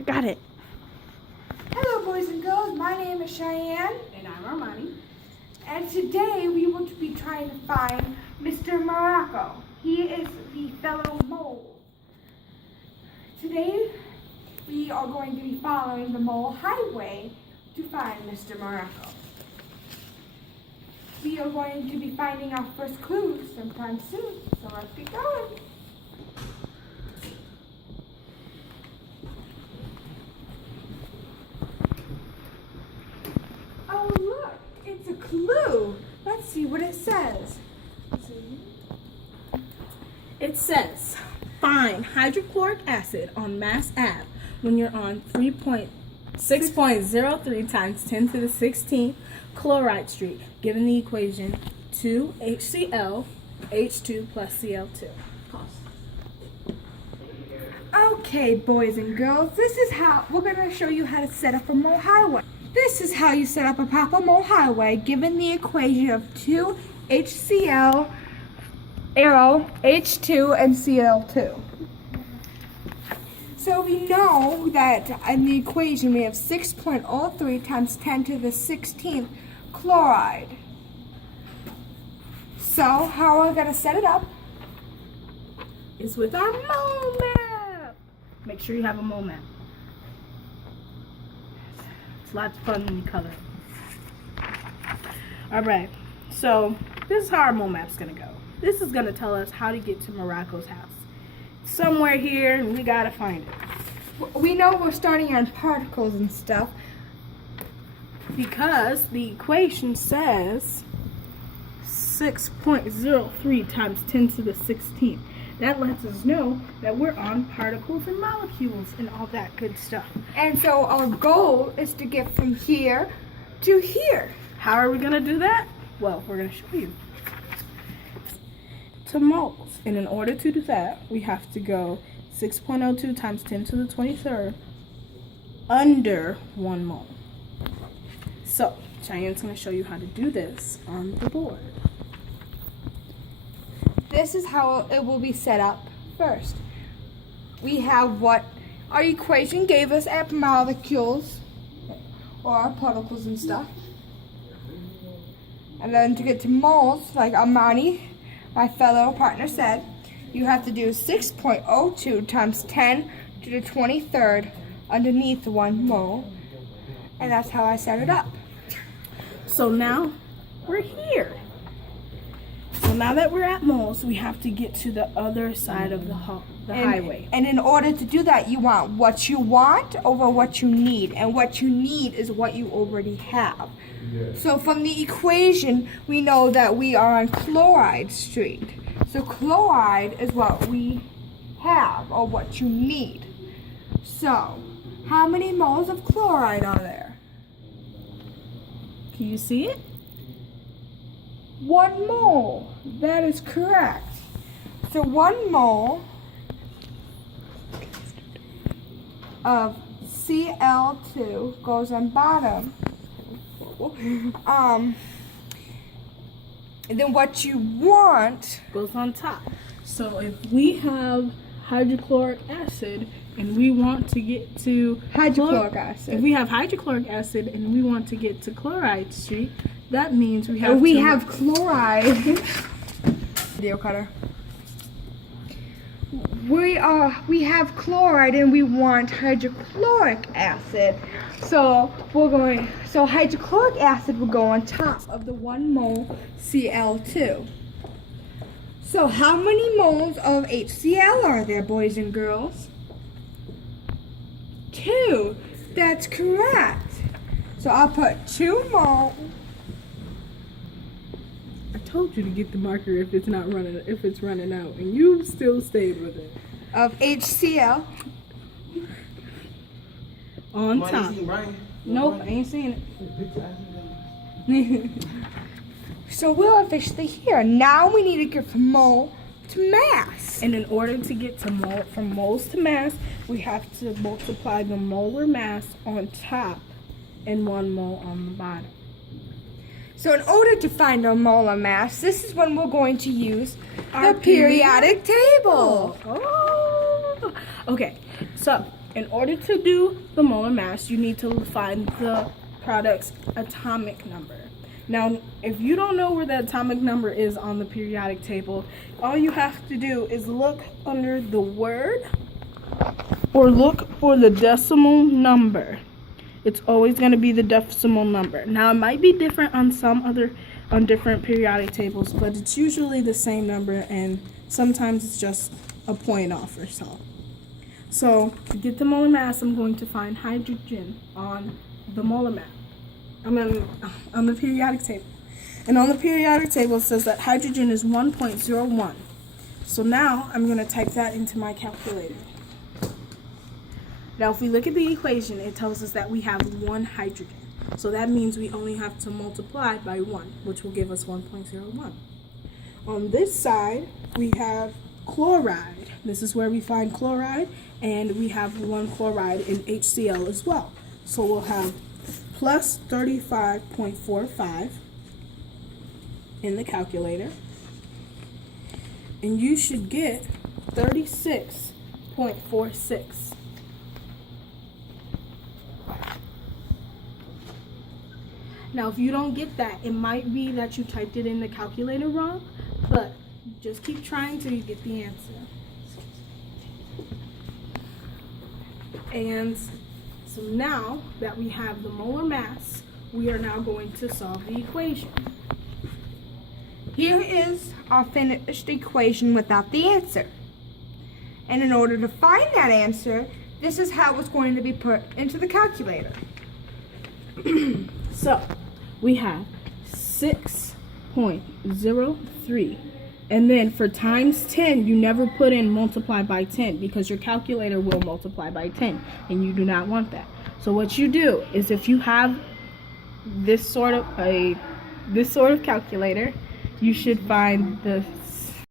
I got it. Hello, boys and girls. My name is Cheyenne. And I'm Armani. And today we will be trying to find Mr. Morocco. He is the fellow mole. Today we are going to be following the mole highway to find Mr. Morocco. We are going to be finding our first clue sometime soon, so let's get going. Oh look, it's a clue. Let's see what it says. It says, find hydrochloric acid on Mass Ave when you're on 6.03 times 10 to the 16th Chloride Street, given the equation 2HCl H2 plus Cl2. Okay, boys and girls, this is how we're going to show you how to set up a mole highway. This is how you set up a proper mole highway given the equation of 2HCl arrow H2 and Cl2. So we know that in the equation we have 6.03 times 10 to the 16th chloride. So how are we going to set it up? Is with our mole map. Make sure you have a mole map. It's lots of fun when you color it. Alright, so this is how our mole map's going to go. This is going to tell us how to get to Morocco's house. It's somewhere here, and we got to find it. We know we're starting on particles and stuff. Because the equation says 6.03 times 10 to the 16th. That lets us know that we're on particles and molecules and all that good stuff. And so our goal is to get from here to here. How are we going to do that? Well, we're going to show you. To moles. And in order to do that, we have to go 6.02 times 10 to the 23rd under 1 mole. So, Cheyenne's going to show you how to do this on the board. This is how it will be set up first. We have what our equation gave us at molecules or our particles and stuff. And then to get to moles, like Armani, my fellow partner, said, you have to do 6.02 times 10 to the 23rd underneath 1 mole. And that's how I set it up. So now we're here. So now that we're at moles, we have to get to the other side of the highway. And in order to do that, you want what you want over what you need. And what you need is what you already have. So from the equation, we know that we are on Chloride Street. So chloride is what we have, or what you need. So, how many moles of chloride are there? Can you see it? 1 mole. That is correct. So 1 mole of Cl2 goes on bottom. And then what you want goes on top. So if we have hydrochloric acid and we want to get to hydrochloric acid. If we have hydrochloric acid and we want to get to Chloride Street, that means we have have chloride. Video cutter. We have chloride and we want hydrochloric acid. So hydrochloric acid will go on top of the 1 mole Cl2. So how many moles of HCl are there, boys and girls? 2. That's correct. So I'll put 2 moles. I told you to get the marker if it's running out, and you still stayed with it. Of HCl on top. Nope, I ain't seen it. So we're officially here. Now we need to get from mole to mass. And in order to get to from moles to mass, we have to multiply the molar mass on top and 1 mole on the bottom. So in order to find our molar mass, this is when we're going to use the periodic table. Oh. Okay, so in order to do the molar mass, you need to find the product's atomic number. Now, if you don't know where the atomic number is on the periodic table, all you have to do is look under the word or look for the decimal number. It's always going to be the decimal number. Now, it might be different on on different periodic tables, but it's usually the same number, and sometimes it's just a point off or so. So, to get the molar mass, I'm going to find hydrogen on the molar mass. On the periodic table. And on the periodic table, it says that hydrogen is 1.01. So now, I'm going to type that into my calculator. Now, if we look at the equation, it tells us that we have 1 hydrogen. So that means we only have to multiply by 1, which will give us 1.01. On this side, we have chloride. This is where we find chloride, and we have 1 chloride in HCl as well. So we'll have plus 35.45 in the calculator, and you should get 36.46. Now, if you don't get that, it might be that you typed it in the calculator wrong, but just keep trying till you get the answer. And so now that we have the molar mass, we are now going to solve the equation. Here is our finished equation without the answer. And in order to find that answer, this is how it's going to be put into the calculator. So, we have 6.03. And then for times 10, you never put in multiply by 10 because your calculator will multiply by 10, and you do not want that. So what you do is, if you have this sort of calculator, you should find the